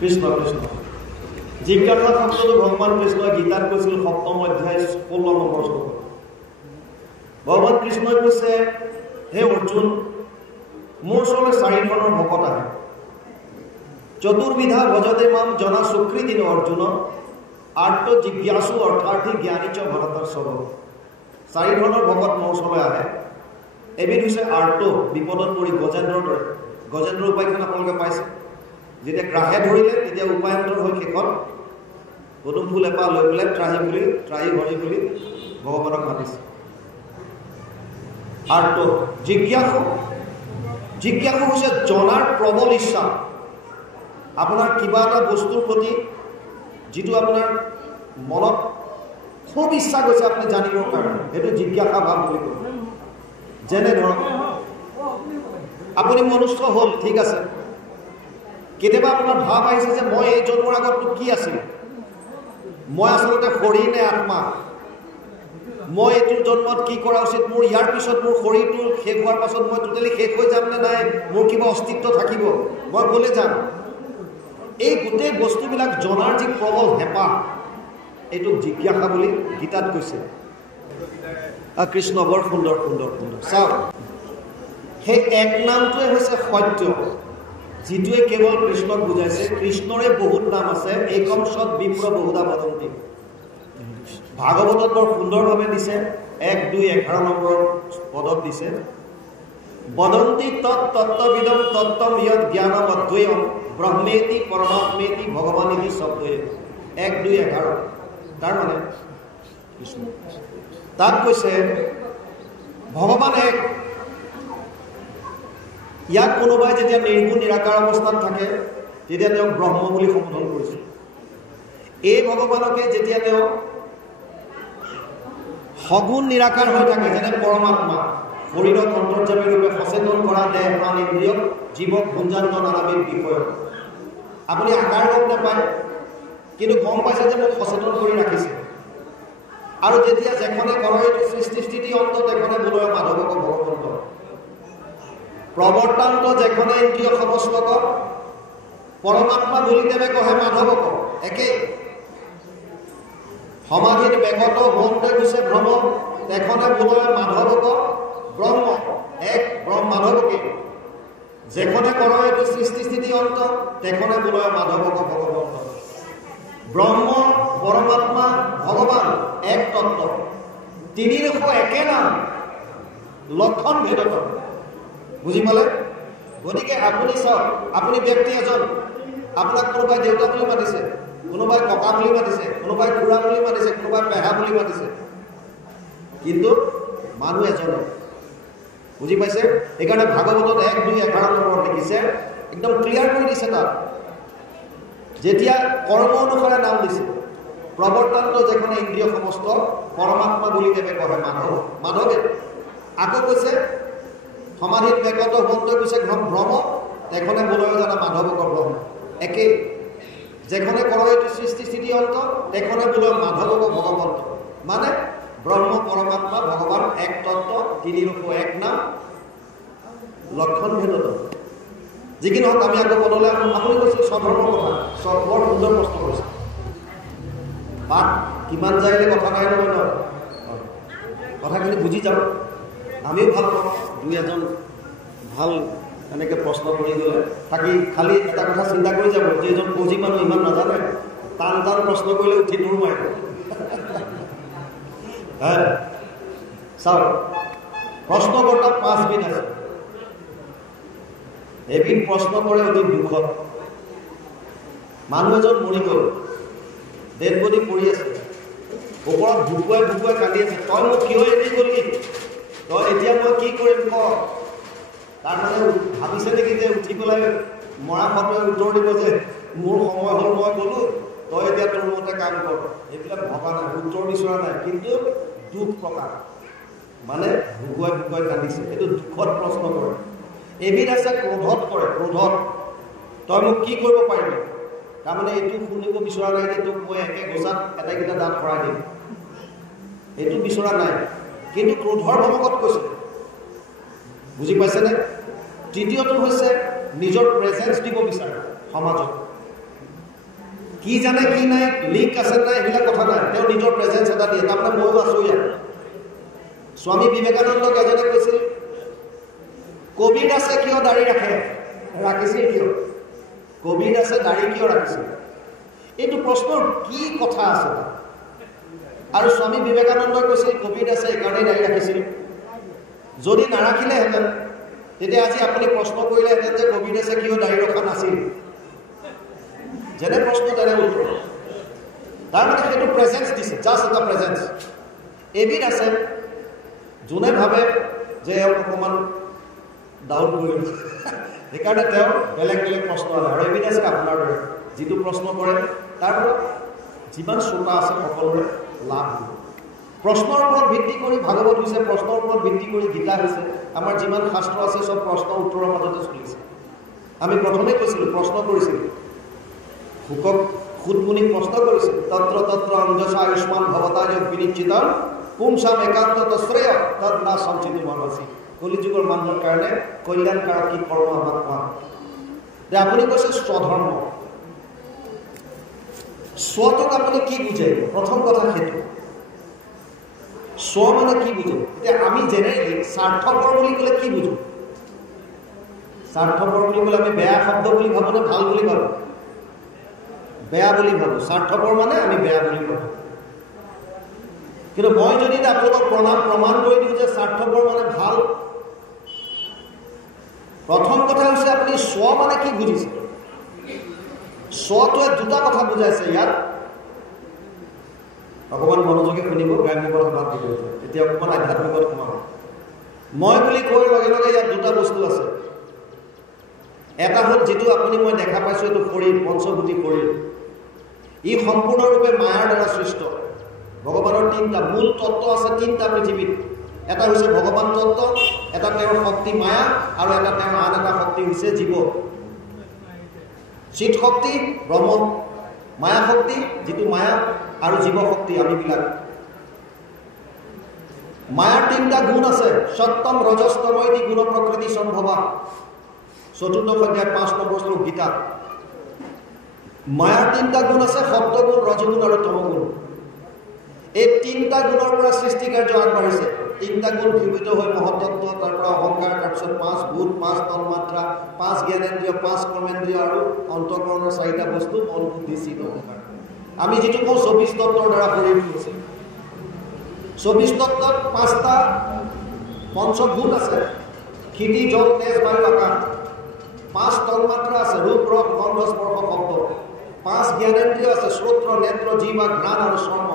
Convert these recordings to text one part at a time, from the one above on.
কৃষ্ণ কৃষ্ণ জিজ্ঞাসা শব্দটো ভগৱান কৃষ্ণই গীতাত কৈছিল ৭ম অধ্যায় ১৬ নম্বৰ শ্লোক। ভগৱান কৃষ্ণই কৈছে, হে অৰ্জুন, মোৰ ওচৰলৈ ৪ ধৰণৰ ভকত আহে। চতুৰ্বিধা ভজতে মাম জনা সুকৃতিন অৰ্জুন আৰ্ত জিজ্ঞাসু অৰ্থাৰ্থী জ্ঞানী চ ভৰতৰ্ষভ। ৪ ধৰণৰ ভকত মোৰ ওচৰলৈ আহে। এবিধ হৈছে আৰ্ত, বিপদত পৰি গজেন্দ্ৰৰ দৰে। গজেন্দ্ৰৰ উপায়খন আপোনালোকে পাইছে। যেতিয়া গ্ৰাহে ধৰিলে তেতিয়া উপায়ন্তৰ হৈ শেষত পদুম ফুল এপাহ লৈ পেলাই ত্ৰাহি ভৰি বুলি ভগৱানক মাতিছে। আৰ্ত জিজ্ঞাসু হৈছে জনাৰ প্ৰবল ইচ্ছা। আপোনাৰ কিবা এটা বস্তুৰ প্ৰতি যিটো আপোনাৰ মনত খুব ইচ্ছা গৈছে আপুনি জানিবৰ কাৰণে, সেইটো জিজ্ঞাসা ভাৱ বুলি কয়। যেনে ধৰক আপুনি মনুষ্য হ'ল, ঠিক আছে, কেতিয়াবা আপোনাৰ ভাৱ আহিছে যে মই এই জন্মৰ আগতটো কি আছিল, মই আচলতে শৰীৰ নে আত্মা, মই এইটো জন্মত কি কৰা উচিত, মোৰ ইয়াৰ পিছত মোৰ শৰীৰটো শেষ হোৱাৰ পাছত মই টোটেলি শেষ হৈ যাম নে নাই, মোৰ কিবা অস্তিত্ব থাকিব, মই গ'লে যাম। এই গোটেই বস্তুবিলাক জনাৰ যি প্ৰবল হেঁপাহ, এইটোক জিজ্ঞাসা বুলি গীতাত কৈছে। কৃষ্ণ বৰ সুন্দৰ সুন্দৰ সুন্দৰ। চাওক, সেই এক নামটোৱে হৈছে সত্য, যিটোৱে কেৱল কৃষ্ণক বুজাইছে। কৃষ্ণৰে বহুত নাম আছে। একম সৎ বিপ্ৰ বহুধা বদন্তি। ভাগৱতত বৰ সুন্দৰভাৱে দিছে, ১, ২, ১১ নম্বৰ পদত দিছে, বদন্তি তত্ত্ববিদম তত্ত্বম য়ৎ জ্ঞানম অদ্বৈতম ব্ৰহ্মেতি পৰমাত্মেতি ভগৱানেতি শব্দয়ে। ১, ২, ১১। তাৰ মানে কৃষ্ণ তাত কৈছে ভগৱান এক। ইয়াক কোনোবাই যেতিয়া নিৰ্গুণ নিৰাকাৰ অৱস্থাত থাকে তেতিয়া তেওঁক ব্ৰহ্ম বুলি সম্বোধন কৰিছে। এই ভগৱানকে যেতিয়া তেওঁ সগুণ নিৰাকাৰ হৈ থাকে, যেনে পৰমাত্মা, শৰীৰত অন্তৰ্যামী ৰূপে সচেতন কৰা দেহ প্ৰাণ ইন্দ্ৰিয়ক জীৱক গুঞ্জান্ত নানাবিধ বিষয়। আপুনি আকাৰ গম নাপায়, কিন্তু গম পাইছে যে মোক সচেতন কৰি ৰাখিছে। আৰু যেতিয়া যেখনে কৰে সৃষ্টি স্থিতি অন্ত তেখনে বোলয় মাধৱক ভগৱন্ত। প্ৰৱৰ্তান্ত যেখনে ইন্দ্ৰিয় সমস্তক পৰমাত্মা বুলিদেৱে কহে মাধৱক। একে সমাধিত বেগত হওঁতে গৈছে ভ্ৰম তেখনে বোলয় মাধৱক ব্ৰহ্ম। এক ব্ৰহ্ম মাধৱকে যেখনে কৰে এইটো সৃষ্টি স্থিতি অন্ত তেখনে বোলয় মাধৱক ভগৱন্ত। ব্ৰহ্ম পৰমাত্মা ভগৱান এক তত্ত্ব, ৩ একে নাম, লক্ষণ ভেদত। বুজি পালে? গতিকে আপুনি চাওক, আপুনি ব্যক্তি এজন, আপোনাক কোনোবাই দেউতা বুলি মাতিছে, কোনোবাই ককা বুলি মাতিছে, কোনোবাই খুৰা বুলি মাতিছে, কোনোবাই পেহা বুলি মাতিছে, কিন্তু মানুহ এজনে। বুজি পাইছে? সেইকাৰণে ভাগৱতত ১, ২, ১১ নম্বৰত লিখিছে, একদম ক্লিয়াৰ কৰি দিছে তাত। যেতিয়া কৰ্ম অনুসাৰে নাম দিছে, প্ৰৱৰ্তান্ত যেখনে ইন্দ্ৰিয় সমস্ত পৰমাত্মা বুলি দেৱে কহে মাধৱে। আকৌ কৈছে সমাধিত বেগত হওঁতে কৈছে ভ্ৰম তেখনে বোলয় জানা মাধৱক ব্ৰহ্ম। একেই, যেখনে কৰে এইটো সৃষ্টি স্থিতি অন্ত তেখনে বোলয় মাধৱক ভগৱন্ত। মানে ব্ৰহ্ম পৰমাত্মা ভগৱান এক তত্ত্ব, ৩ এক নাম, লক্ষণ ভেদত। যি কি নহওক, আমি আকৌ পদলৈ আপুনি কৈছে স্বধৰ্মৰ কথা। বৰ সুন্দৰ প্ৰশ্ন কৰিছে। বাট কিমান যাইলে কথা নাই নহয় ন, কথাখিনি বুজি যাওঁ, আমিও ভাল পাওঁ। ২-এজন ভাল এনেকৈ প্ৰশ্ন কৰি গ'লে থাকি খালি এটা কথা চিন্তা কৰি যাব, যে এজন ফৌজি মানুহ ইমান নাজানে, টান টান প্ৰশ্ন কৰিলে উঠি দূৰ মাৰিব। চাওক, প্ৰশ্নকৰ্তা ৫ বিধ আছে। এবিধ প্ৰশ্ন কৰে অতি দুখত। মানুহ এজন মৰি গ'ল, ডেড বডি পৰি আছে, ওপৰত ভুকুৱাই কান্দি আছে, তই মোক কিয় এৰি গ'লি, তই এতিয়া মই কি কৰিম ক। তাৰমানে ভাবিছে নেকি যে উঠি পেলাই মৰা ফটোৱে উত্তৰ দিব যে মোৰ সময় হ'ল, মই গ'লোঁ, তই এতিয়া তোৰ মতে কাম কৰ। এইবিলাক ভবা নাই, উত্তৰ বিচৰা নাই, কিন্তু দুখ প্ৰকাশ, মানে ভুকুৱাই কান্দিছে। এইটো দুখত প্ৰশ্ন কৰে। এবিধ আছে ক্ৰোধত কৰে। ক্ৰোধত তই মোক কি কৰিব পাৰিবি, তাৰমানে এইটো শুনিব বিচৰা নাই যে তোক মই একে গোচাত এটাইকেইটা দাঁত ভৰাই দিম, এইটো বিচৰা নাই, কিন্তু ক্ৰোধৰ ভমকত কৈছে। বুজি পাইছেনে? তৃতীয়টো হৈছে নিজৰ প্ৰেজেঞ্চ দিব বিচাৰে সমাজত। কি জানে কি নাই, লিক আছে নাই, এইবিলাক কথা নাই। তেওঁ নিজৰ প্ৰেজেঞ্চ এটা দিয়ে। তাৰমানে ময়ো আছো ইয়াত। স্বামী বিবেকানন্দক এজনে কৈছিল, কবিৰ দাসে কিয় দাড়ি ৰাখে? ৰাখিছিল কিয়? কবিৰ দাসে দাড়ি কিয় ৰাখিছিল? এইটো প্ৰশ্নৰ কি কথা আছে? আৰু স্বামী বিবেকানন্দই কৈছিল কবিৰ দাসে এইকাৰণেই দাড়ি ৰাখিছিল। যদি নাৰাখিলেহেঁতেন তেতিয়া আজি আপুনি প্ৰশ্ন কৰিলেহেঁতেন যে কবিৰ দাসে কিয় দাড়ি ৰখা নাছিল। যেনে প্ৰশ্ন তেনে উত্তৰ। তাৰমানে সেইটো প্ৰেজেঞ্চ দিছে, জাষ্ট এটা প্ৰেজেঞ্চ। এবিধ আছে যোনে ভাবে যে এওঁক অকণমান ডাউট কৰিম, সেইকাৰণে তেওঁ বেলেগ বেলেগ প্ৰশ্ন আনে। আৰু এবিধ আছে আপোনাৰ দৰে, যিটো প্ৰশ্ন কৰে তাৰ পৰা যিমান শ্ৰোতা আছে সকলোৰে লাভ হ'ব। প্ৰশ্নৰ ওপৰত ভিত্তি কৰি ভাগৱত হৈছে, প্ৰশ্নৰ ওপৰত ভিত্তি কৰি গীতা হৈছে। আমাৰ যিমান শাস্ত্ৰ আছে চব প্ৰশ্ন উত্তৰৰ মাজতে চলিছে। আমি প্ৰথমে কৈছিলোঁ, প্ৰশ্ন কৰিছিলোঁ, শুকক সুদমুনিক প্ৰশ্ন কৰিছিল, তন্ত্ৰ তন্ত্ৰ অঞ্জসা আয়ুষ্মান ভৱতা যোগ বিনিশ্চিতম পুংসাম একান্ত তশ্ৰেয় তদ না সঞ্চিত মনসি। কলিযুগৰ মানুহৰ কাৰণে কল্যাণকাৰক কি কৰ্ম আমাক কোৱা। যে আপুনি কৈছে স্বধৰ্ম, স্বটোক আপুনি কি বুজে? প্ৰথম কথা সেইটো, স্ব মানে কি বুজে? এতিয়া আমি জেনেৰেলি স্বাৰ্থপৰ বুলি ক'লে কি বুজো? স্বাৰ্থপৰ বুলি ক'লে আমি বেয়া শব্দ বুলি ভাবো নে ভাল বুলি ভাবো? বেয়া বুলি ভাবো। স্বাৰ্থপৰ মানে আমি বেয়া বুলি ভাবো। কিন্তু মই যদি আপোনালোকক প্ৰমাণ কৰি দিওঁ যে স্বাৰ্থপৰ মানে ভাল, প্ৰথম কথা হৈছে আপুনি স্ব মানে কি বুজিছে? স্বটোৱে দুটা কথা বুজাইছে ইয়াত। অকণমান মনোযোগে শুনিব, গ্ৰাম্য কথা বাদ দিব। এতিয়া অকণমান আধ্যাত্মিকত সোমাব। মই বুলি কোৱাৰ লগে লগে ইয়াত দুটা বস্তু আছে। এটা হ'ল যিটো আপুনি মই দেখা পাইছোঁ, এইটো শৰীৰ, পঞ্চভূতি শৰীৰ। ই সম্পূৰ্ণৰূপে মায়াৰ দ্বাৰা সৃষ্ট। ভগৱানৰ তিনিটা মূল তত্ত্ব আছে, তিনিটা পৃথিৱীত। এটা হৈছে ভগৱান তত্ত্ব, এটা তেওঁৰ শক্তি মায়া, আৰু এটা তেওঁৰ আন এটা শক্তি হৈছে জীৱ। চিত শক্তি ব্ৰহ্ম, মায়া শক্তি যিটো মায়া, আৰু জীৱ শক্তি আমিবিলাক। মায়াৰ তিনিটা গুণ আছে, সত্যম ৰজস্তময়তি গুণ প্ৰকৃতি সম্ভৱা। ৪ৰ্থ অধ্যায় ৫ নম্বৰ শ্লোক গীতা। মায়াৰ তিনিটা গুণ আছে, সত্যগুণ, ৰজগুণ আৰু তমগুণ। এই তিনিটা গুণৰ পৰা সৃষ্টি কাৰ্য আগবাঢ়িছে। তিনিটা গুণ ক্ষুভিত হৈ মহত্তত্ব, তাৰ পৰা অহংকাৰ, তাৰপিছত 5 ভূত, 5 তন্মাত্ৰা, 5 জ্ঞানেন্দ্ৰিয়, 5 কৰ্মেন্দ্ৰিয় আৰু অন্তঃকৰণৰ 4টা বস্তু, মন, বুদ্ধি, চিত, অহংকাৰ। আমি যিটো কওঁ 24 তত্ত্বৰ দ্বাৰা শৰীৰটো হৈছে। 24 তত্ত্বত 5টা পঞ্চভূত আছে, ক্ষিতি, জল, তেজ, বায়ু, আকাশ। 5 তন্মাত্ৰা আছে, ৰূপ, ৰস, গন্ধ, স্পৰ্শ, শব্দ। 5 জ্ঞানেন্দ্ৰিয় আছে, শ্ৰোত্ৰ, নেত্ৰ, জিহ্বা, ঘ্ৰাণ আৰু চৰ্ম।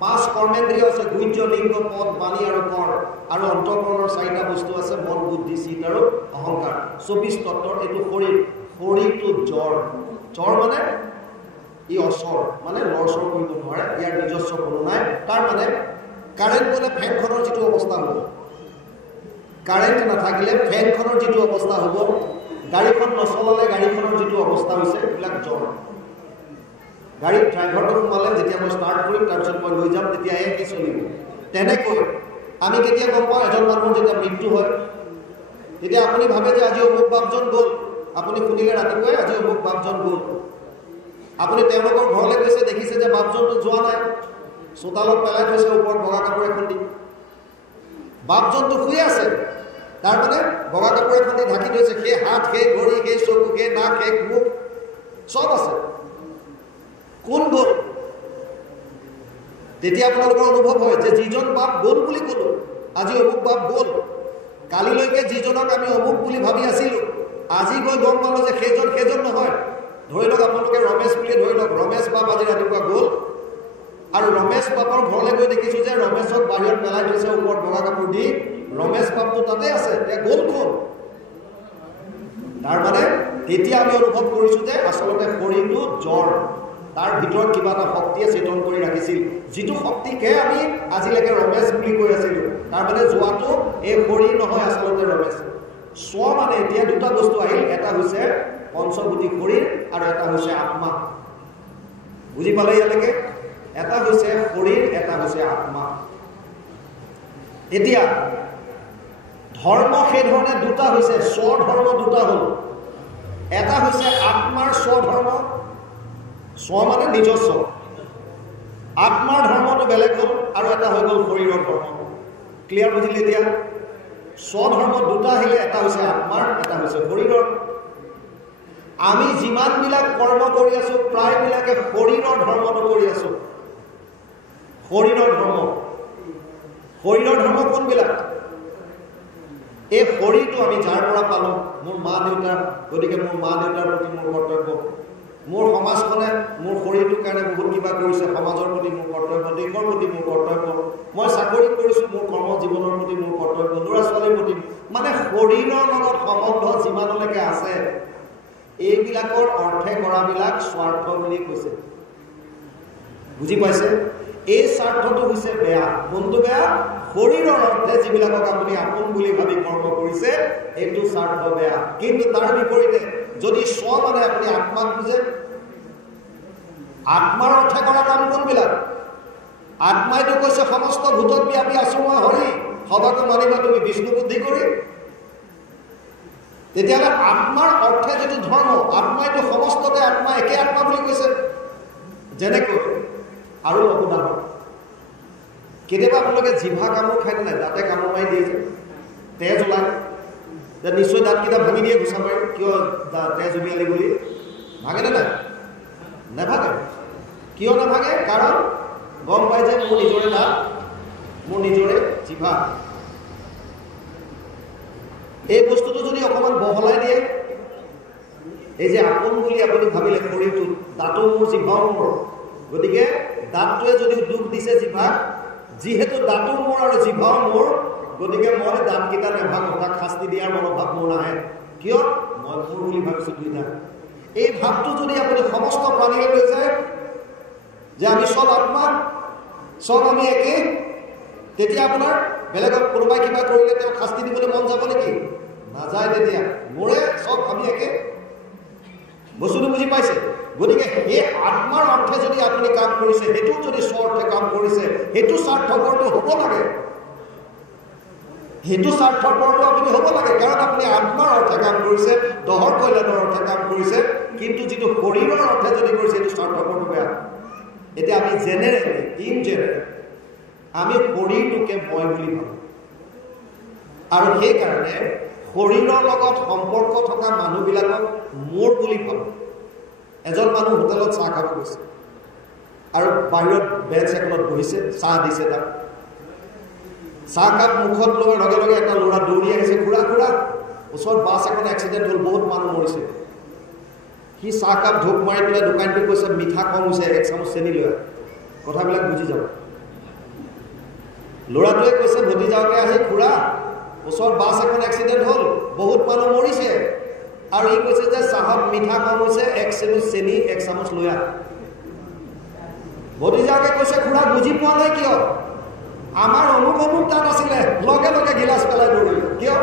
5 কৰ্মেন্দ্ৰিয় আছে, গুহ্য, লিংগ, পদ, বাণী আৰু কৰ। আৰু অন্তঃকৰণৰ 4টা বস্তু আছে, মন, বুদ্ধি, চিত আৰু অহংকাৰ। 24 তত্ত্বৰ এইটো শৰীৰ। শৰীৰটো জ্বৰ। জ্বৰ মানে ই অচৰ, মানে লৰচৰ কৰিব নোৱাৰে, ইয়াৰ নিজস্ব কোনো নাই। তাৰ মানে কাৰেণ্ট গ'লে ফেনখনৰ যিটো অৱস্থা হ'ব, কাৰেণ্ট নাথাকিলে ফেনখনৰ যিটো অৱস্থা হ'ব, গাড়ীখন নচলালে গাড়ীখনৰ যিটো অৱস্থা হৈছে, এইবিলাক জ্বৰ। গাড়ীত ড্ৰাইভাৰটো সোমালে, যেতিয়া মই ষ্টাৰ্ট কৰিম তাৰপিছত মই লৈ যাম, তেতিয়াহে কি চলিব। তেনেকৈ আমি কেতিয়া গম পাওঁ এজন মানুহৰ যেতিয়া মৃত্যু হয়, তেতিয়া আপুনি ভাবে যে আজি অমুক বাপজন গ'ল। আপুনি শুনিলে ৰাতিপুৱাই আজি অমুক বাপজন গ'ল। আপুনি তেওঁলোকৰ ঘৰলৈ গৈছে, দেখিছে যে বাপজনটো যোৱা নাই, চোতালত পেলাই থৈছে ওপৰত বগা কাপোৰ এখন দি। বাপজনটো শুই আছে, তাৰমানে বগা কাপোৰ এখন দি ঢাকি থৈছে। সেই হাত, সেই ভৰি, সেই চকু, সেই নাক, সেই মুখ চব আছে। কোন গ'ল? তেতিয়া আপোনালোকৰ অনুভৱ হয় যে যিজন বাপ গ'ল বুলি ক'লো, আজি অমুক বাপ গ'ল। কালিলৈকে যিজনক আমি অমুক বুলি ভাবি আছিলোঁ, আজি গৈ গম পালোঁ যে সেইজন নহয়। ধৰি লওক আপোনালোকে ৰমেশ বুলি ধৰি লওক, ৰমেশ বাপ আজি ৰাতিপুৱা গ'ল, আৰু ৰমেশ বাপৰ ঘৰলৈ গৈ দেখিছোঁ যে ৰমেশক বাহিৰত পেলাই থৈছে ওপৰত বগা কাপোৰ দি। ৰমেশ বাপটো তাতে আছে, এতিয়া গ'ল কোন? তাৰমানে তেতিয়া আমি অনুভৱ কৰিছোঁ যে আচলতে শৰীৰটো জ্বৰ। তাৰ ভিতৰত কিবা এটা শক্তিয়ে চেতন কৰি ৰাখিছিল, যিটো শক্তিকে আমি আজিলৈকে ৰমেশ বুলি কৈ আছিলোঁ। তাৰমানে যোৱাটো এই শৰীৰ নহয়, আচলতে ৰমেশ। স্ব মানে এতিয়া দুটা বস্তু আহিল, এটা হৈছে পঞ্চভূতি শৰীৰ আৰু এটা হৈছে আত্মা। বুজি পালে ইয়ালৈকে? এটা হৈছে শৰীৰ, এটা হৈছে আত্মা। এতিয়া ধৰ্ম সেইধৰণে দুটা হৈছে, স্বধৰ্ম দুটা হ'ল। এটা হৈছে আত্মাৰ স্বধৰ্ম, স্ব মানে নিজস্ব। আত্মাৰ ধৰ্মটো বেলেগ হ'ল আৰু এটা হৈ গ'ল শৰীৰৰ ধৰ্ম। ক্লিয়াৰ বুজিলে? এতিয়া স্বধৰ্ম দুটা আহিলে, এটা হৈছে আত্মাৰ, এটা হৈছে শৰীৰৰ। আমি যিমানবিলাক কৰ্ম কৰি আছো প্ৰায়বিলাকে শৰীৰৰ ধৰ্মটো কৰি আছো। শৰীৰৰ ধৰ্ম। শৰীৰৰ ধৰ্ম কোনবিলাক? এই শৰীৰটো আমি যাৰ পৰা পালোঁ, মোৰ মা দেউতাৰ, গতিকে মোৰ মা দেউতাৰ প্ৰতি মোৰ কৰ্তব্য। মোৰ সমাজখনে মোৰ শৰীৰটোৰ কাৰণে বহুত কিবা কৰিছে, সমাজৰ প্ৰতি মোৰ কৰ্তব্য, দেশৰ প্ৰতি মোৰ কৰ্তব্য। মই চাকৰি কৰিছোঁ, মোৰ কৰ্ম জীৱনৰ প্ৰতি মোৰ কৰ্তব্য, ল'ৰা ছোৱালীৰ প্ৰতি। মানে শৰীৰৰ লগত সম্বন্ধ যিমানলৈকে আছে, এইবিলাকৰ অৰ্থে কৰাবিলাক স্বাৰ্থ বুলি কৈছে। বুজি পাইছে? এই স্বাৰ্থটো হৈছে বেয়া। কোনটো বেয়া? শৰীৰৰ অৰ্থে যিবিলাকক আপুনি আপোন বুলি ভাবি কৰ্ম কৰিছে, এইটো স্বাৰ্থ বেয়া। কিন্তু তাৰ বিপৰীতে যদি স্ব মানে আপুনি আত্মাক বুজে, আত্মাৰ অৰ্থে কৰা কাম কোনবিলাক? আত্মাইতো কৈছে সমস্ত ভূতত ব্যাপী আছো মই হৰি, সবাকো মানিবা তুমি বিষ্ণু বুদ্ধি কৰি। তেতিয়াহ'লে আত্মাৰ অৰ্থে যিটো ধৰ্ম, আত্মাইতো সমস্ততে আত্মা, একে আত্মা বুলি কৈছে। যেনেকৈ আৰু উদাহৰণ, কেতিয়াবা আপোনালোকে জিভা কামোৰ খাই নাই? দাঁতে কামোৰ মাৰি দিয়ে যে তেজ ওলায়, নিশ্চয় দাঁতকেইটা ভাঙি দিয়ে গুচা মাৰি, কিয় তেজ উলিয়ালি বুলি। ভাঙেনে নাই? নেভাগে। কিয় নাভাগে? কাৰণ গম পাই যে মোৰ নিজৰে দাঁত, মোৰ নিজৰে জিভা। এই বস্তুটো যদি অকণমান বহলাই দিয়ে, এই যে আপোন বুলি আপুনি ভাবিলে শৰীৰটোত, দাঁতো মোৰ জিভাও মোৰ, গতিকে দাঁতটোৱে যদি দুখ দিছে জিভাক, যিহেতু দাঁতো মোৰ আৰু জিভাও মোৰ, গতিকে মই দাঁতকেইটা নেভাগো, তাক শাস্তি দিয়াৰ মনোভাৱ মোৰ নাহে। কিয়? মই মোৰ বুলি ভাবিছোঁ দুইটা। এই ভাৱটো যদি আপুনি সমস্ত প্ৰাণীৰে লৈ যায় যে আমি চব আত্মা, চব আমি একে, তেতিয়া আপোনাৰ বেলেগক কোনোবাই কিবা কৰিলে তেওঁক শাস্তি দিবলৈ মন যাব নেকি? নাযায়। তেতিয়া মোৰে চব আমি একে। বস্তুটো বুজি পাইছে? গতিকে এই আত্মাৰ অৰ্থে যদি আপুনি কাম কৰিছে, সেইটো যদি স্বাৰ্থে কাম কৰিছে, সেইটো স্বাৰ্থপৰটো হ'ব লাগে। সেইটো স্বাৰ্থপৰটো আপুনি হ'ব লাগে, কাৰণ আপুনি আত্মাৰ অৰ্থে কাম কৰিছে, দহৰ কল্যাণৰ অৰ্থে কাম কৰিছে। কিন্তু যিটো শৰীৰৰ অৰ্থে যদি কৰিছে, সেইটো স্বাৰ্থপৰটো বেয়া। এতিয়া আমি জেনেৰেলি, ইন জেনেৰেল আমি শৰীৰটোকে মই বুলি ভাবোঁ, আৰু সেইকাৰণে শৰীৰৰ লগত সম্পৰ্ক থকা মানুহবিলাকক মোৰ বুলি ভাবোঁ। এজন মানুহ হোটেলত চাহ খাব গৈছে আৰু বাহিৰত বেঞ্চ এখনত বহিছে, চাহ দিছে তাক। চাহকাপ মুখত লোৱাৰ লগে লগে এটা ল'ৰা দৌৰি আহিছে, খুৰা খুৰা, ওচৰত বাছ এখন এক্সিডেণ্ট হ'ল, বহুত মানুহ মৰিছে। সি চাহকাপ ঢোক মাৰি পেলাই দোকানটোত কৈছে মিঠা কম হৈছে, 1 চামুচ চেনি লৈ। কথাবিলাক বুজি যাব। ল'ৰাটোৱে কৈছে ভতিজাকে আহি, খুৰা ওচৰত বাছ এখন এক্সিডেণ্ট হ'ল, বহুত মানুহ মৰিছে, আৰু ই কৈছে যে চাহত মিঠা কম হৈছে, 1 চামুচ চেনি 1 চামুচ লৈ আহ। ভতিজাকে কৈছে খুৰা বুজি পোৱা নাই কিয়? আমাৰ অনুভৱো তাত আছিলে, লগে লগে গিলাচ পেলাই দৌৰিলে। কিয়?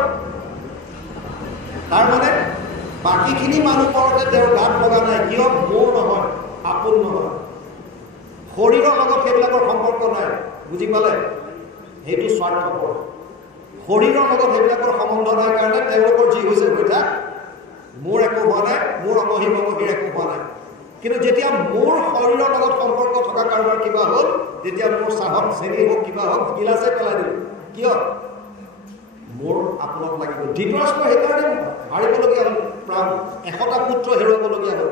তাৰমানে বাকীখিনি মানুহ পৰতে তেওঁৰ গাত লগা নাই। কিয়? মোৰ নহয়, আপোন নহয়, শৰীৰৰ লগত সেইবিলাকৰ সম্পৰ্ক নাই। বুজি পালে? সেইটো স্বাৰ্থপৰ। শৰীৰৰ লগত সেইবিলাকৰ সম্বন্ধ নাই কাৰণে তেওঁলোকৰ যি হৈছে হৈ থাক, মোৰ একো হোৱা নাই, মোৰ অমহী মমহীৰ একো হোৱা নাই। কিন্তু যেতিয়া মোৰ শৰীৰৰ লগত সম্পৰ্ক থকা কাৰোবাৰ কিবা হ'ল, তেতিয়া মোৰ চাহত চেনি হওক কিবা হওক গিলাচে পেলাই দিলোঁ। কিয়? মোৰ আপোনাক লাগিব। ধৃতৰাষ্ট্ৰ সেইকাৰণে হাৰিবলগীয়া হ'ল, প্ৰাণ 100টা পুত্ৰ হেৰুৱাবলগীয়া হ'ল।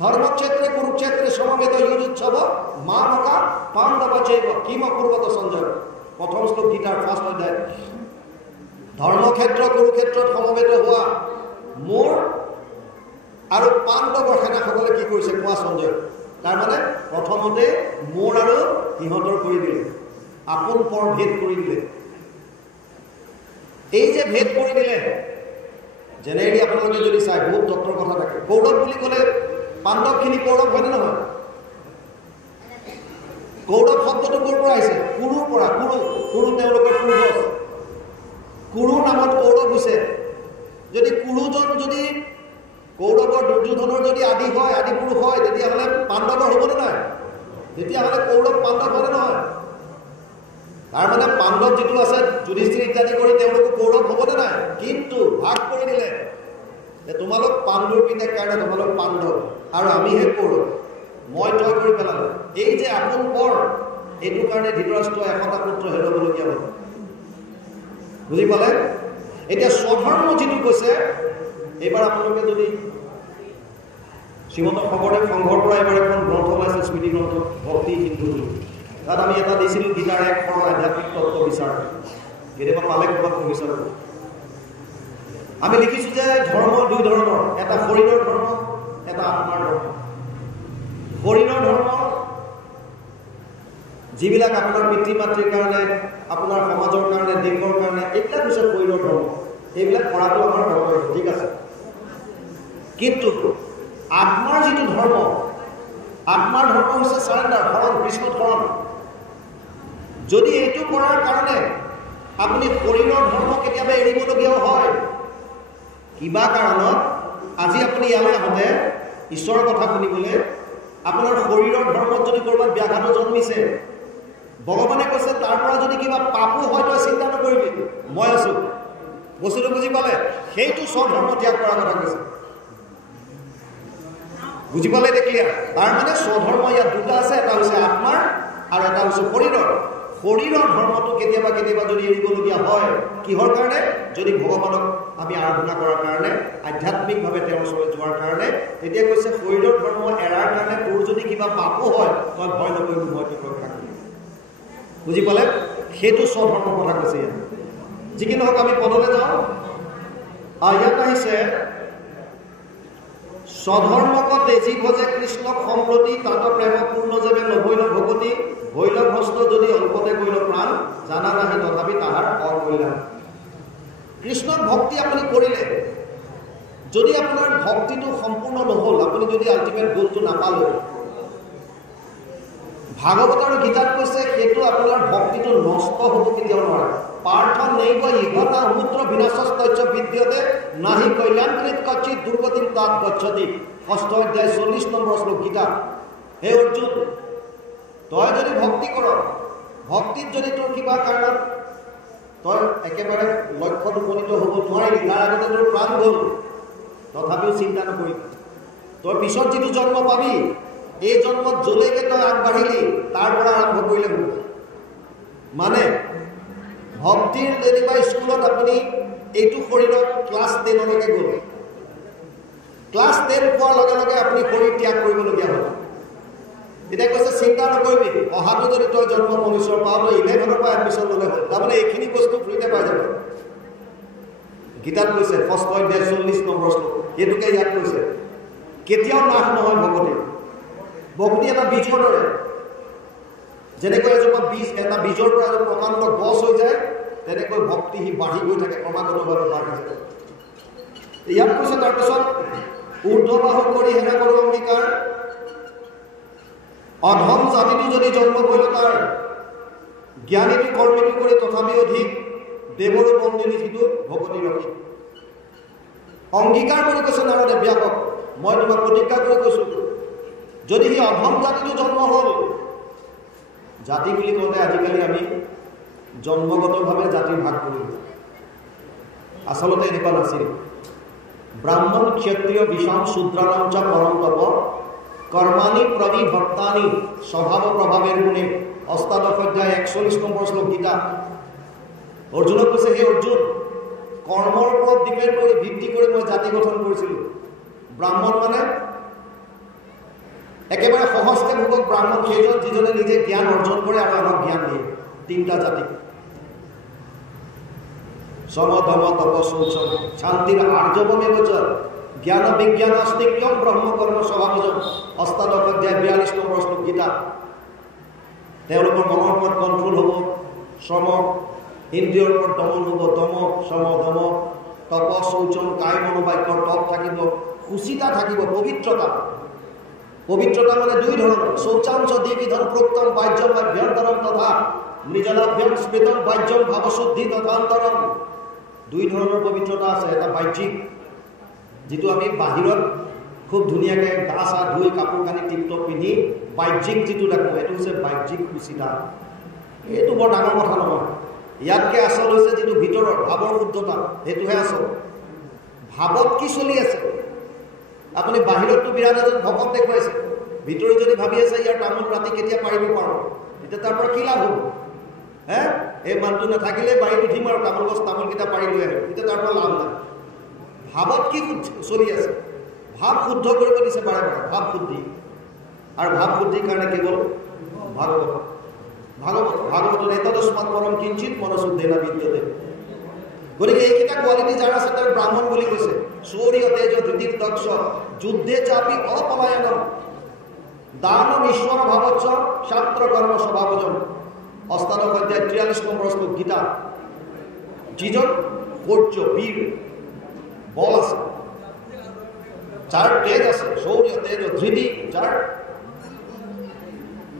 ধৰ্মক্ষেত্ৰে কুৰুক্ষেত্ৰে সমবেত যুদ্ধোৎসৱ মা নকা পাণ্ডৱ চৈব কিম অপূৰ্বত সঞ্জয়। প্ৰথম শ্লোক গীতাৰ 1st অধ্যায়। ধৰ্মক্ষেত্ৰ কুৰুক্ষেত্ৰত সমবেত হোৱা মোৰ আৰু পাণ্ডৱৰ সেনাসকলে কি কৰিছে কোৱা সঞ্জয়। তাৰমানে প্ৰথমতে মোৰ আৰু সিহঁতৰ কৰি দিলে, আপোন পৰ ভেদ কৰি দিলে। এই যে ভেদ কৰি দিলে, জেনেৰেলি আপোনালোকে যদি চাই বহুত তত্ত্বৰ কথা থাকে। কৌৰৱ বুলি ক'লে পাণ্ডৱখিনি কৌৰৱ হয়নে নহয়? কৌৰৱ শব্দটো ক'ৰ পৰা আহিছে? কুৰুৰ পৰা। কুৰু তেওঁলোকৰ পূৰ্বজ। কুৰু নামত কৌৰৱ হৈছে। যদি কুৰুজন যদি কৌৰৱৰ দুৰ্যোধনৰ যদি আদি হয়, আদি পুৰুষ হয়, তেতিয়াহ'লে পাণ্ডৱৰ হ'বনে নাই? তেতিয়াহ'লে কৌৰৱ পাণ্ডৱ হয়নে নহয়? তাৰমানে পাণ্ডৱ যিটো আছে যুধিষ্ঠিৰ ইত্যাদি কৰি তেওঁলোকো কৌৰৱ হ'বনে নাই? কিন্তু ভাগ কৰি দিলে যে তোমালোক পাণ্ডুৰ পিতেক কাৰণে তোমালোক পাণ্ডৱ আৰু আমিহে কৌৰৱ। মই তই কৰি পেলালে। এই যে আপোন পৰ, এইটোৰ কাৰণে ধৃতৰাষ্ট্ৰ 100টা পুত্ৰ হেৰুৱাবলগীয়া হ'ল। বুজি পালে? এতিয়া স্বধৰ্ম যিটো কৈছে, এইবাৰ আপোনালোকে যদি শ্ৰীমন্ত শংকৰদেৱ সংঘৰ পৰা এইবাৰ এখন গ্ৰন্থ ওলাইছে, স্মৃতি গ্ৰন্থ ভক্তি সিন্ধু। তাত আমি এটা দিছিলোঁ গীতাৰ 1 সৰল আধ্যাত্মিক তত্ত্ব বিচাৰ। কেতিয়াবা পালে ক'ৰবাত বিচাৰোঁ। আমি লিখিছোঁ যে ধৰ্ম 2 ধৰণৰ, এটা শৰীৰৰ ধৰ্ম, এটা আত্মাৰ ধৰ্ম। শৰীৰৰ ধৰ্ম যিবিলাক আপোনাৰ পিতৃ মাতৃৰ কাৰণে, আপোনাৰ সমাজৰ কাৰণে, দেশৰ কাৰণে, এইবিলাক হৈছে শৰীৰৰ ধৰ্ম। এইবিলাক কৰাটো আমাৰ কৰ্তব্য, ঠিক আছে। কিন্তু আত্মাৰ যিটো ধৰ্ম, আত্মাৰ ধৰ্ম হৈছে চাৰেণ্ডাৰ, শৰণ, কৃষ্ণত শৰণ। যদি এইটো কৰাৰ কাৰণে আপুনি শৰীৰৰ ধৰ্ম কেতিয়াবা এৰিবলগীয়াও হয়, কিবা কাৰণত, আজি আপুনি ইয়ালৈ আহোঁতে ঈশ্বৰৰ কথা শুনিবলৈ আপোনাৰ শৰীৰৰ ধৰ্মত যদি ক'ৰবাত ব্যাঘাত জন্মিছে, ভগৱানে কৈছে তাৰ পৰা যদি কিবা পাপো হয় তই চিন্তা নকৰিবি, মই আছো। বস্তুটো বুজি পালে? সেইটো স্বধৰ্ম ত্যাগ কৰাৰ কথা কৈছে। বুজি পালে দেখিয়া? তাৰ মানে স্বধৰ্ম ইয়াত দুটা আছে, এটা হৈছে আত্মাৰ আৰু এটা হৈছে শৰীৰৰ। শৰীৰৰ ধৰ্মটো কেতিয়াবা কেতিয়াবা যদি এৰিবলগীয়া হয়, কিহৰ কাৰণে? যদি ভগৱানক আমি আৰাধনা কৰাৰ কাৰণে, আধ্যাত্মিকভাৱে তেওঁৰ ওচৰলৈ যোৱাৰ কাৰণে, তেতিয়া কৈছে শৰীৰৰ ধৰ্ম এৰাৰ কাৰণে তোৰ যদি কিবা পাপো হয় তই ভয় নকৰিবি, মই তোক ৰক্ষা কৰিম। বুজি পালে? সেইটো স্বধৰ্মৰ কথা কৈছে ইয়াত। যি কি নহওক আমি পদলৈ যাওঁ। ইয়াত আহিছে স্বধৰ্মক তেজী ভজে কৃষ্ণক সম্প্ৰতি, তাত প্ৰেম পূৰ্ণ যেবে নভৈল ভগতি, ভৈল ভস্ত যদি অল্পতে কৰিল প্ৰাণ, জানা নাহি তথাপি তাহাৰ অকল্যাণ। কৃষ্ণক ভক্তি আপুনি কৰিলে, যদি আপোনাৰ ভক্তিটো সম্পূৰ্ণ নহ'ল, আপুনি যদি আল্টিমেট গ'লটো নাপালে, ভাগৱত আৰু গীতাত কৈছে সেইটো আপোনাৰ ভক্তিটো নষ্ট হ'ব কেতিয়াও নোৱাৰে। পাৰ্থ নৈব ইহতা সমুদ্ৰ বিনাশস্তস্য বিদ্যতে নাহি কল্যাণকৃত কচ্চিত দুৰ্গতিম তাত গচ্ছতি। 6ষ্ঠ অধ্যায় 40 নম্বৰ শ্লোক গীতা। হে অৰ্জুন, তই যদি ভক্তি কৰ, ভক্তিত যদি তোৰ কিবা কাৰণত তই একেবাৰে লক্ষ্যত উপনীত হ'ব নোৱাৰিলি, তাৰ আগতে তোৰ প্ৰাণ গ'ল, তথাপিও চিন্তা নকৰিবি। তই পিছত যিটো জন্ম পাবি, এই জন্মত যলৈকে তই আগবাঢ়িলি তাৰ পৰা আৰম্ভ কৰিলে হ'ব। মানে ভক্তিৰ যেনিবা স্কুলত আপুনি এইটো শৰীৰত ক্লাছ 10লৈকে গ'ল, ক্লাছ 10 পোৱাৰ লগে লগে আপুনি শৰীৰ ত্যাগ কৰিবলগীয়া হ'ল। এতিয়া কৈছে চিন্তা নকৰিবি, অহাটো যদি তই জন্ম মনুষ্যৰ পাৱ, তই 11ৰ পৰা এডমিশ্যন ল'লে হ'ল। তাৰমানে এইখিনি বস্তু ফ্ৰীতে পাই যাব। গীতাত কৈছে 1ষ্ঠ অধ্যায় 40 নম্বৰ শ্লোক, সেইটোকে ইয়াত কৈছে। কেতিয়াও নাশ নহয় ভকতি। ভক্তি এটা বীজৰ দৰে, যেনেকৈ এজোপা বীজ, এটা বীজৰ পৰা এজন প্ৰকাণ্ড গছ হৈ যায়, তেনেকৈ ভক্তি সি বাঢ়ি গৈ থাকে, ক্ৰমাগতভাৱে বাঢ়ি যায়। ইয়াত কৈছে তাৰপিছত ঊৰ্ধ্ববাহু কৰি হেৰা কৰোঁ অংগীকাৰ, অধম জাতিটো যদি জন্ম কৰিল তাৰ, জ্ঞানীটো কৰ্মীটো কৰি তথাপি অধিক, দেৱৰো বন্দিনী যিটো ভকতি ৰখি। অংগীকাৰ কৰি কৈছে নাৰদে ব্যাপক, মই তোমাক প্ৰতিজ্ঞা কৰি কৈছোঁ, যদি সি অধম জাতিটো জন্ম হ'ল, জাতি বুলি কওঁতে আজিকালি আমি জন্মগতভাৱে জাতিৰ ভাগ কৰিলোঁ। আচলতে এনেকুৱা নাছিল। ব্ৰাহ্মণ ক্ষত্ৰিয় বিষম শূদ্ৰানাম চ পৰম তপ, কৰ্মাণি প্ৰবিভক্তানি স্বভাৱ প্ৰভাৱেৰ গুণে। 8ষ্ঠ অধ্যায় 41 নম্বৰ শ্লোক গীতা। অৰ্জুনক কৈছে, হে অৰ্জুন, কৰ্মৰ ওপৰত ডিপেণ্ড কৰি, ভিত্তি কৰি মই জাতি গঠন কৰিছিলোঁ। ব্ৰাহ্মণ মানে একেবাৰে সহজকে ভোগক ব্ৰাহ্মণ সেইজন যিজনে নিজে জ্ঞান অৰ্জন কৰে আৰু আমাক জ্ঞান দিয়ে। 3টা জাতি, সম ধম তপ শৌচম শান্তিৰ আৰ্যৱমেব চ জ্ঞান বিজ্ঞান স্নিগ্ধম ব্ৰহ্ম কৰ্ম স্বভাৱজম। 8ষ্ঠ অধ্যায় 42 নম্বৰ শ্লোক গীতা। তেওঁলোকৰ মনৰ ওপৰত কণ্ট্ৰল হ'ব, শ্ৰম ইন্দ্ৰিয়ৰ ওপৰত দমন হ'ব, দম শ্ৰম দম, তপ শৌচম কায় মনোবাক্যৰ তপ থাকিব, সুচিতা থাকিব, পবিত্ৰতা। পবিত্ৰতা মানে 2 ধৰণৰ, শৌচাংশ দ্বিবিধম প্ৰোক্তম বাহ্যম আভ্যন্তৰম তথা মৃজলাভ্যম স্মৃতম বাহ্যম ভাৱশুদ্ধি তথান্তৰম। 2 ধৰণৰ পবিত্ৰতা আছে। এটা বাহ্যিক, যিটো আমি বাহিৰত খুব ধুনীয়াকৈ গা চা ধুই কাপোৰ কানি টিপটপ পিন্ধি বাহ্যিক যিটো দেখোঁ, সেইটো হৈছে বাহ্যিক সুচিতা। এইটো বৰ ডাঙৰ কথা নহয়। ইয়াতকৈ আচল হৈছে যিটো ভিতৰৰ ভাৱৰ শুদ্ধতা, সেইটোহে আচল। ভাৱত কি চলি আছে? আপুনি বাহিৰততো বিৰাট এজন ভকত দেখুৱাইছে, ভিতৰি যদি ভাবি আছে ইয়াৰ তামোল ৰাতি কেতিয়া পাৰিব পাৰোঁ, তেতিয়া তাৰ পৰা কি লাভ হ'ব? এই মানুহটো নাথাকিলে বাৰীত উঠিম আৰু তামোল গছ তামোলকেইটা পাৰি লৈ আহিম, তেতিয়া তাৰ পৰা লাভ নাই। ভাৱত কি চলি আছে? ভাৱ শুদ্ধ কৰিব দিছে বাৰে বাৰে, ভাৱ শুদ্ধি। আৰু ভাৱ শুদ্ধিৰ কাৰণে কেৱল ভাগৱত এতদস্মাৎ পৰম কিঞ্চিত মনশুদ্ধেন বিদ্যতে। গতিকে এইকেইটা কোৱালিটি যাৰ আছে তেওঁ ব্ৰাহ্মণ বুলি কৈছে। শৌৰ্য তেজ ধৃতিৰ দক্ষ যুদ্ধে চাপি অপলায়নম দানম ঈশ্বৰ ভাৱচ্ছ শাস্ত্ৰ কৰ্ম স্বভাৱজন। অষ্টাদশ অধ্যায় 43 নম্বৰ শ্লোক গীতা। যিজন শৌৰ্য বীৰ বল আছে, যাৰ তেজ আছে, শৌৰ্য তেজ ধৃতি, যাৰ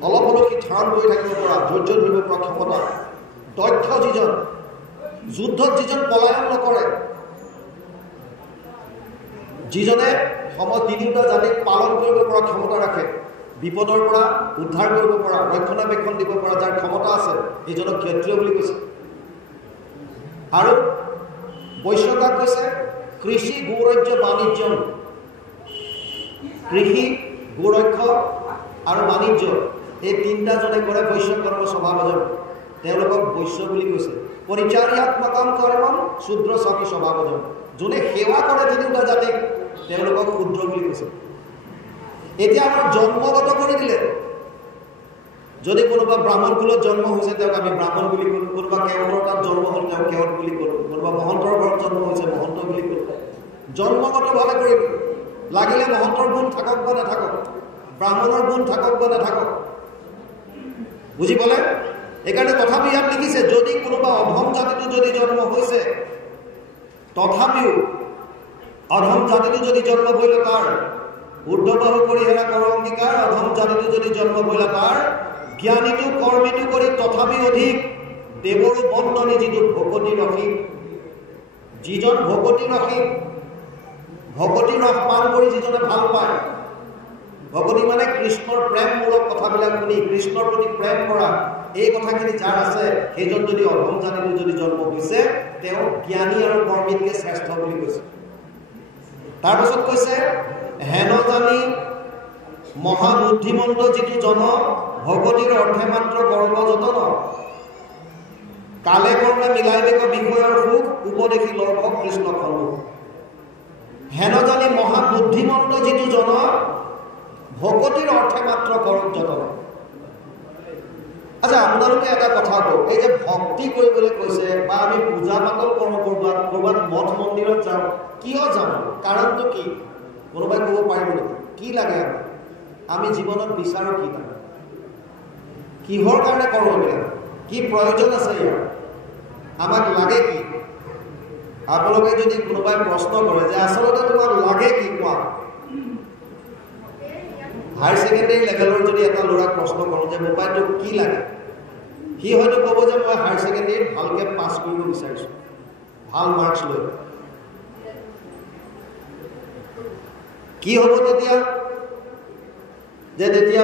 অলপ অলপ সি ধাৰণ কৰি থাকিব পৰা, ধৈৰ্য ধৰিব পৰা ক্ষমতা, দক্ষ যিজন, যুদ্ধত যিজন পলায়ন নকৰে, যিজনে সময় তিনিওটা জাতিক পালন কৰিব পৰা ক্ষমতা ৰাখে, বিপদৰ পৰা উদ্ধাৰ কৰিব পৰা, ৰক্ষণাবেক্ষণ দিব পৰা যাৰ ক্ষমতা আছে, এইজনক ক্ষত্ৰিয় বুলি কৈছে। আৰু বৈশ্যকাক কৈছে কৃষি গৌৰাজ্য বাণিজ্য। কৃষি, গৌৰক্ষ আৰু বাণিজ্য এই তিনিটাজনে কৰে বৈশ্য কৰ্ম স্বভাৱজন, তেওঁলোকক বৈশ্য বুলি কৈছে। পৰিচাৰ্যাত্মকম কৰ্মম শূদ্ৰ স্বামী স্বভাৱজন, যোনে সেৱা কৰে তিনিওটা জাতিক তেওঁলোকক শূদ্ৰ বুলি কৈছে। এতিয়া আমাৰ জন্মগত কৰি দিলে, যদি কোনোবা ব্ৰাহ্মণ কুলত জন্ম হৈছে তেওঁক আমি ব্ৰাহ্মণ বুলি ক'লো, কোনোবা কেৱলৰ তাত জন্ম হ'ল তেওঁক কেৱল বুলি ক'লো, কোনোবা মহন্তৰ ঘৰত জন্ম হৈছে মহন্ত বুলি ক'লো। জন্মগতভাৱে কৰিব, লাগিলে মহন্তৰ গুণ থাকক বা নাথাকক, ব্ৰাহ্মণৰ গুণ থাকক বা নাথাকক, বুজি পালে? সেইকাৰণে তথাপি ইয়াত লিখিছে যদি কোনোবা অধম জাতিটো যদি জন্ম হৈছে, তথাপিও অধম জাতিটো যদি জন্ম কৰিলে তাৰ ঊৰ্ধ্ববাহু কৰি হেৰা কৰ অংগীকাৰ, অধম জাতিটো যদি জন্ম কৰিলে তাৰ জ্ঞানীটো কৰ্মীটো কৰি তথাপি অধিক দেৱৰো বন্ধনী, যিটো ভকতি ৰসী, যিজন ভকতি ৰসী, ভকতি ৰস পান কৰি যিজনে ভাল পায়। ভকতি মানে কৃষ্ণৰ প্ৰেমমূলক কথাবিলাক শুনি কৃষ্ণৰ প্ৰতি প্ৰেম কৰা, এই কথাখিনি যাৰ আছে সেইজন যদি অধম জাতিটো যদি জন্ম হৈছে তেওঁ জ্ঞানী আৰু কৰ্মীতকৈ শ্ৰেষ্ঠ বুলি কৈছে। তাৰপাছত কৈছে হেন জানি মহাবুদ্ধিমন্ত যিটো জন ভকতিৰ অৰ্থে মাত্ৰ কৰ্ম যতন, কালে কৰ্মে মিলাই বেক বিষয়ৰ সুখ উপদেশী লভ কৃষ্ণ সন্মুখ। হেন জানি মহাবুদ্ধিমন্ত যিটো জন ভকতিৰ অৰ্থে মাত্ৰ কৰক যতন। আচ্ছা, আপোনালোকে এটা কথা কওক, এই যে ভক্তি কৰিবলৈ কৈছে বা আমি পূজা পাতল কৰোঁ, ক'ৰবাত মঠ মন্দিৰত যাওঁ, কিয় যাওঁ? কাৰণটো কি? কোনোবাই ক'ব পাৰিব নেকি? কি লাগে আমি জীৱনত বিচাৰোঁ কি? তাৰ কিহৰ কাৰণে কৰোঁ? এইবিলাক কি প্ৰয়োজন আছে ইয়াৰ? আমাক লাগে কি? আপোনালোকে যদি কোনোবাই প্ৰশ্ন কৰে যে আচলতে তোমাক লাগে কি কোৱা, হায়াৰ ছেকেণ্ডেৰী লেভেলৰ যদি এটা ল'ৰাক প্ৰশ্ন কৰোঁ যে মোবাইলটো কি লাগে, সি হয়তো ক'ব যে মই হায়াৰ ছেকেণ্ডেৰীত ভালকৈ পাছ কৰিব বিচাৰিছোঁ, ভাল মাৰ্কছ লৈ। কি হ'ব তেতিয়া? যে তেতিয়া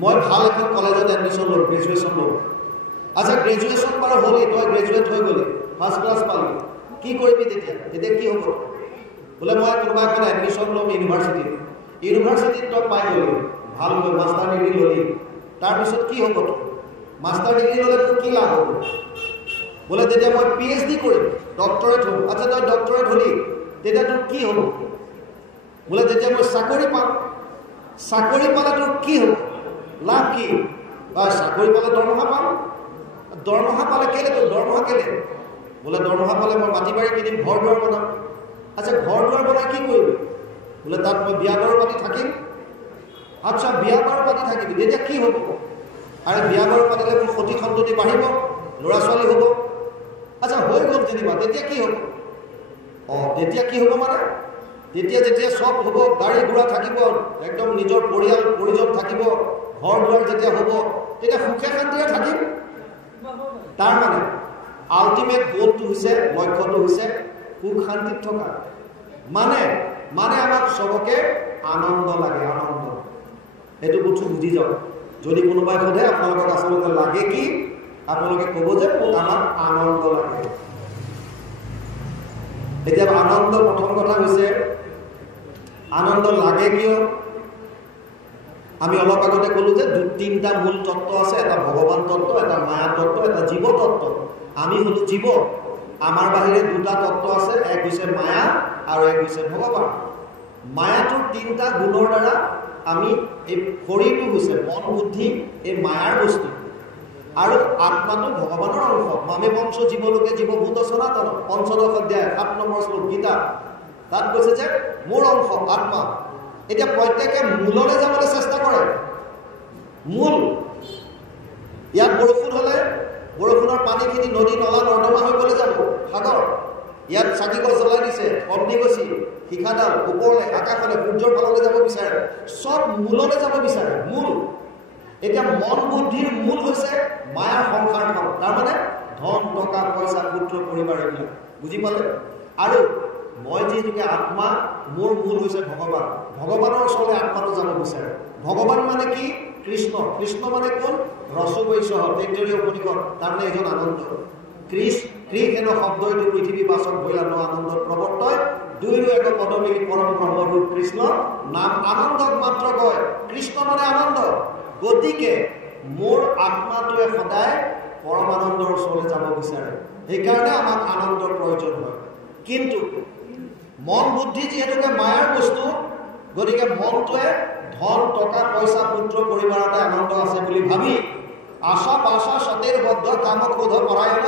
মই ভাল এখন কলেজত এডমিশ্যন ল'ম, গ্ৰেজুৱেশ্যন ল'ম। আচ্ছা, গ্ৰেজুৱেশ্যন বাৰু হ'লেই, তই গ্ৰেজুৱেট হৈ গ'লি, ফাৰ্ষ্ট ক্লাছ পালি, কি কৰিবি তেতিয়া? তেতিয়া কি হ'ব? বোলে মই কোনোবা এখন এডমিশ্যন ল'ম ইউনিভাৰ্চিটিত, ইউনিভাৰ্চিটিত তই পাই গ'লি, ভালকৈ মাষ্টাৰ ডিগ্ৰী ল'লি, তাৰপিছত কি হ'ব? মাষ্টাৰ ডিগ্ৰী ল'লে তোৰ কি লাভ হ'ব? বোলে তেতিয়া মই PhD কৰিম, ডক্টৰেট হ'ম। আচ্ছা, তই ডক্টৰেট হ'লি, তেতিয়া তোৰ কি হ'ব? বোলে তেতিয়া মই চাকৰি পাম, চাকৰি পালে তোৰ কি হ'ব? লাভ কি? চাকৰি পালে দৰমহা পাম, দৰমহা পালে কেলে তোৰ দৰমহা কেলে? বোলে দৰমহা পালে মই মাটি বাৰী কিনিম, ঘৰ দুৱাৰ বনাম। আচ্ছা, ঘৰ দুৱাৰ বনাই কি কৰিবি? বোলে তাত মই বিয়া বাৰু পাতি থাকিম। আচ্ছা, বিয়া বাৰু পাতি থাকিবি, তেতিয়া কি হ'ব? আৰু বিয়া বাৰু পাতিলে মোৰ সতি সন্ততি বাঢ়িব, ল'ৰা ছোৱালী হ'ব। আচ্ছা, হৈ গ'ল যেনিবা, তেতিয়া কি হ'ব? তেতিয়া কি হ'ব মানে? যেতিয়া চব হ'ব, গাড়ী ঘোঁৰা থাকিব, একদম নিজৰ পৰিয়াল পৰিজন থাকিব, ঘৰ দুৱাৰ যেতিয়া হ'ব, তেতিয়া সুখে শান্তিৰে থাকিম। তাৰমানে আল্টিমেট গ'লটো হৈছে, লক্ষ্যটো হৈছে সুখ শান্তিত থকা। মানে আমাক চবকে আনন্দ লাগে, আনন্দ। সেইটো বস্তু বুজি যাওক। যদি কোনোবাই সোধে আপোনালোকক আচলতে লাগে কি, আপোনালোকে ক'ব যে আমাক আনন্দ লাগে। এতিয়া আনন্দ, প্ৰথম কথা হৈছে আনন্দ লাগে কিয়? আমি অলপ আগতে ক'লো যে তিনিটা মূল তত্ত্ব আছে, এটা ভগৱান তত্ত্ব, এটা মায়া তত্ত্ব, এটা জীৱ তত্ত্ব। আমি হলো জীৱ। আমাৰ বাহিৰে দুটা তত্ত্ব আছে, এক হৈছে মায়া আৰু এক হৈছে ভগৱান। মায়াটোৰ তিনিটা গুণৰ দ্বাৰা আমি এই শৰীৰটো হৈছে মন বুদ্ধি এই মায়াৰ বস্তু, আৰু আত্মাটো ভগৱানৰ অংশ। মামে বংশ জীৱলোকে জীৱভূত সনাতন, ৫ম অধ্যায় ৭ নম্বৰ শ্লোক গীতা। তাত কৈছে যে মোৰ অংশ আত্মা। এতিয়া প্ৰত্যেকে মূললৈ যাবলৈ চেষ্টা কৰে। মূল ইয়াত বৰষুণ হ'লে বৰষুণৰ পানীখিনি নদী নলা নৰ্দমা হৈ গ'লে যাব সাগৰ। ইয়াত চাকি গছ জ্বলাই দিছে, অগ্নিগছি শিখাডাল ওপৰলৈ আকাশলৈ সূৰ্যৰ ফাললৈ যাব বিচাৰে, চব মূললৈ যাব বিচাৰে। মূল এতিয়া মন বুদ্ধিৰ মূল হৈছে মায়াৰ সংসাৰখন, তাৰমানে ধন টকা পইচা পুত্ৰ পৰিবাৰ এইবিলাক, বুজি পালে? আৰু মই যিহেতুকে আত্মা, মোৰ মূল হৈছে ভগৱান। ভগৱানৰ ওচৰলৈ আত্মাটো যাব বিচাৰে। ভগৱান মানে কি? কৃষ্ণ। কৃষ্ণ মানে কোন? ৰসবৈশ্য তৈত্তৰীয় উপনিষদ, তাৰমানে এজন আনন্দ। কৃষ হেন শব্দ এইটো পৃথিৱী বাচক ভৈলান আনন্দত প্ৰৱৰ্তয়, দুইৰো এক পদ মিলি পৰম ব্ৰহ্মৰূপ কৃষ্ণ, নাম আনন্দক মাত্ৰ কয়। কৃষ্ণ মানে আনন্দ। গতিকে মোৰ আত্মাটোৱে সদায় পৰম আনন্দৰ ওচৰলৈ যাব বিচাৰে। সেইকাৰণে আমাক আনন্দৰ প্ৰয়োজন হয়। কিন্তু মন বুদ্ধি যিহেতুকে মায়াৰ বস্তু, গতিকে মনটোৱে ধন টকা পইচা পুত্ৰ পৰিবাৰতে আনন্দ আছে বুলি ভাবি আশা পাশা সতেৰ বদ্ধ কাম ক্ৰোধ পৰায়ণ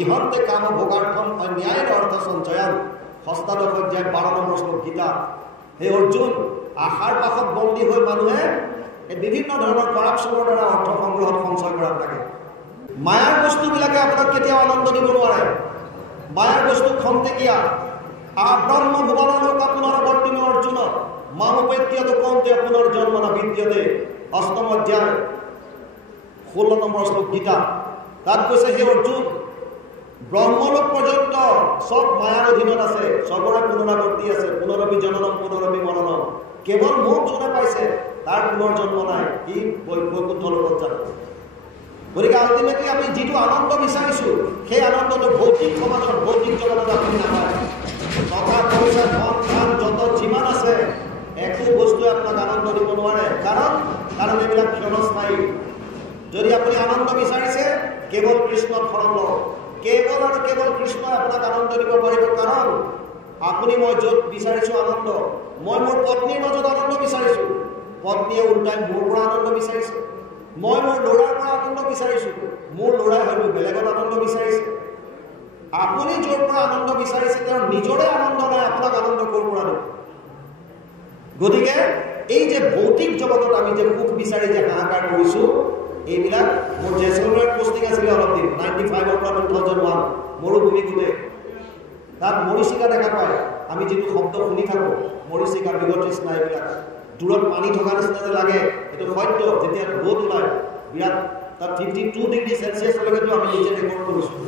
ইহন্তে কাম ভোগাৰ্থম অন্যায় অৰ্থ সঞ্চয়ন, ৮ম অধ্যায় ১২ নম্বৰ শ্লোক গীতা। সেই অৰ্জুন, আশাৰ পাশত বন্দী হৈ মানুহে বিভিন্ন ধৰণৰ কৰাপশ্যনৰ দ্বাৰা অৰ্থ সংগ্ৰহত সঞ্চয় কৰা থাকে। মায়াৰ বস্তুবিলাকে আপোনাক কেতিয়াও আনন্দ দিব নোৱাৰে। মায়াৰ বস্তু খন্তেকীয়া। ব্ৰহ্ম ভুৱনলোক পুনৰৱৰ্তিন অৰ্জুন মামোপেত্যত কৌন্তে পুনৰ্জন্ম ন বিদ্যতে, ৮ম অধ্যায় ১৬ নম্বৰ শ্লোক গীতা। তাত কৈছে হে অৰ্জুন, ব্ৰহ্মলোক পৰ্যন্ত চব মায়াৰ অধীনত আছে, চবৰে পুনৰাবৃত্তি আছে, পুনৰবি জননম পুনৰবি মৰণম। কেৱল মোক যোনে পাইছে তাৰ পুনৰ্জন্ম নাই, ই বৈকুণ্ঠ লোকত যাব। গতিকে আল্টিমেটলি আমি যিটো আনন্দ বিচাৰিছোঁ, সেই আনন্দটো ভৌতিক সমাজত ভৌতিক জগতত আপুনি নাপায়। টকা পইচা ধন ধান যত যিমান আছে, একো বস্তুৱে আপোনাক আনন্দ দিব নোৱাৰে। কাৰণ এইবিলাক ক্ষণস্থায়ী। যদি আপুনি আনন্দ বিচাৰিছে, কেৱল কৃষ্ণত শৰণ লওক। কেৱল আৰু কেৱল কৃষ্ণই আপোনাক আনন্দ দিব পাৰিব। কাৰণ আপুনি মই য'ত বিচাৰিছোঁ আনন্দ, মই মোৰ পত্নীৰ মাজত আনন্দ বিচাৰিছোঁ, পত্নীয়ে উল্টাই মোৰ পৰা আনন্দ বিচাৰিছে। মই মোৰ ল'ৰাৰ পৰা আনন্দ বিচাৰিছোঁ, মোৰ ল'ৰাই হয়তো বেলেগত আনন্দ বিচাৰিছে। আপুনি য'ৰ পৰা আনন্দ বিচাৰিছে, তেওঁৰ নিজৰে আনন্দ নাই, আপোনাক আনন্দ ক'ৰ পৰা দিব? গতিকে এই যে ভৌতিক জগতত আমি যে সুখ বিচাৰি যে হাহাকাৰ কৰিছোঁ, এইবিলাক মোৰ জেচলমেৰত পষ্টিং আছিলে অলপ দিন, 95ৰ পৰা 2001 মৰুভূমি গোটেই। তাত মৰিচিকা দেখা পায়। আমি যিটো শব্দ শুনি থাকোঁ, মৰিচিকা মৃগতৃষ্ণা, এইবিলাক দূৰত পানী থকা নিচিনা যে লাগে, এইটো সত্য। যেতিয়া ৰ'দ ওলায় বিৰাট, তাত 52 ডিগ্ৰী চেলচিয়াছলৈকেতো আমি নিজে ৰেকৰ্ড কৰিছোঁ,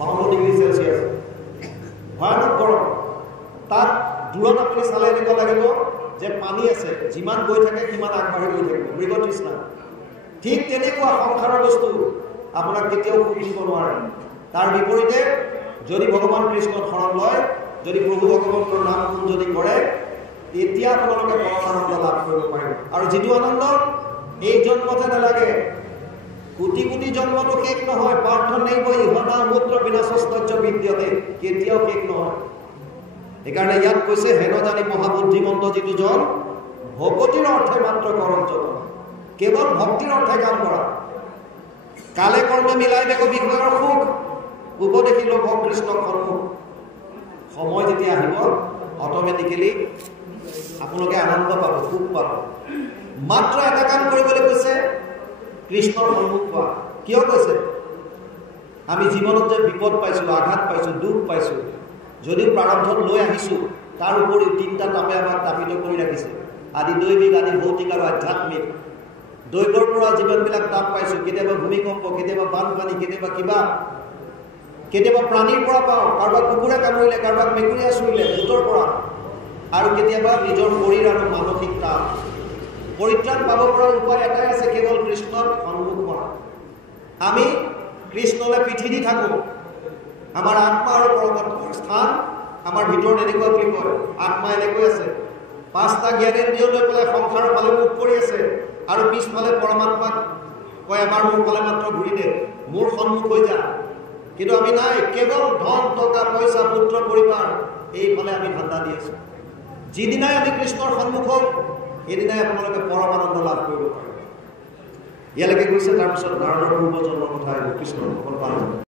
52 ডিগ্ৰী চেলচিয়াছ, ভয়ানক গৰম। তাত দূৰত আপুনি চালে এনেকুৱা লাগিব যে পানী আছে, যিমান গৈ থাকে সিমান আগবাঢ়ি গৈ থাকিব, মৃগতৃষ্ণা। ঠিক তেনেকুৱা সংসাৰৰ বস্তু আপোনাক কেতিয়াও সুখ দিব নোৱাৰে। তাৰ বিপৰীতে যদি ভগৱান কৃষ্ণত শৰণ লয়, যদি প্ৰভু ভগৱন্তৰ নাম গুণ যদি কৰে, তেতিয়া আপোনালোকে পৰম আনন্দ লাভ কৰিব পাৰিব। আৰু যিটো আনন্দ এই জন্মতে নালাগে, কোটি কোটি জন্মতো শেষ নহয়। প্ৰাৰ্থনেই ইহনা মূত্ৰ বিনাশস্তৰ্য বিদ্যতে, কেতিয়াও শেষ নহয়। সেইকাৰণে ইয়াত কৈছে হেন জানি মহাবুদ্ধিমন্ত যিটো জন ভকতিৰ অৰ্থে মাত্ৰ কৰম যতন, কেৱল ভক্তিৰ অৰ্থে কাম কৰা। কালে কৰ্মে মিলাই দেখো বিষয়ৰ সুখ, উপদেশী লোক কৃষ্ণক সন্মুখ। সময় যেতিয়া আহিব, অট'মেটিকেলি আপোনালোকে আনন্দ পাব, সুখ পাব। মাত্ৰ এটা কাম কৰিবলৈ কৈছে, কৃষ্ণৰ সন্মুখ পোৱা। কিয় কৈছে? আমি জীৱনত যে বিপদ পাইছোঁ, আঘাত পাইছোঁ, দুখ পাইছোঁ, যদিও প্ৰাৰব্ধত লৈ আহিছোঁ, তাৰ উপৰিও তিনিটা তাপে আমাক তাপিত কৰি ৰাখিছে। আদি দৈবিক, আদি ভৌতিক আৰু আধ্যাত্মিক। দৈৱৰ পৰা যিমানবিলাক তাপ পাইছোঁ, কেতিয়াবা ভূমিকম্প, কেতিয়াবা বানপানী, কেতিয়াবা প্ৰাণীৰ পৰা পাওঁ, কাৰোবাক কুকুৰে কামুৰিলে, কাৰোবাক মেকুৰীয়ে চুৰিলে, ভূতৰ পৰা, আৰু কেতিয়াবা নিজৰ শৰীৰ আৰু মানসিক তাপ। পৰিত্ৰাণ পাব পৰা উপায় এটাই আছে, কেৱল কৃষ্ণত সন্মুখ হোৱা। আমি কৃষ্ণলৈ পিঠি দি থাকোঁ। আমাৰ আত্মা আৰু পৰমাত্মাৰ স্থান আমাৰ ভিতৰত এনেকুৱা বুলি কয়। আত্মা এনেকৈ আছে, 5টা জ্ঞানেন্দ্ৰিয় লৈ পেলাই সংসাৰৰ ফালে মুখ কৰি আছে। আৰু পিছফালে পৰমাত্মাক কয় এবাৰ মোৰ ফালে মাত্ৰ ঘূৰি দে, মোৰ সন্মুখ হৈ যা। কিন্তু আমি নাই, কেৱল ধন টকা পইচা পুত্ৰ পৰিবাৰ এইফালে আমি ধান্দা দি আছো। যিদিনাই আমি কৃষ্ণৰ সন্মুখ হওক সেইদিনাই আপোনালোকে পৰম আনন্দ লাভ কৰিব পাৰিব। ইয়ালৈকে গৈছে। তাৰপিছত নাৰদৰ পূৰ্বজন্মৰ কথা কৃষ্ণৰ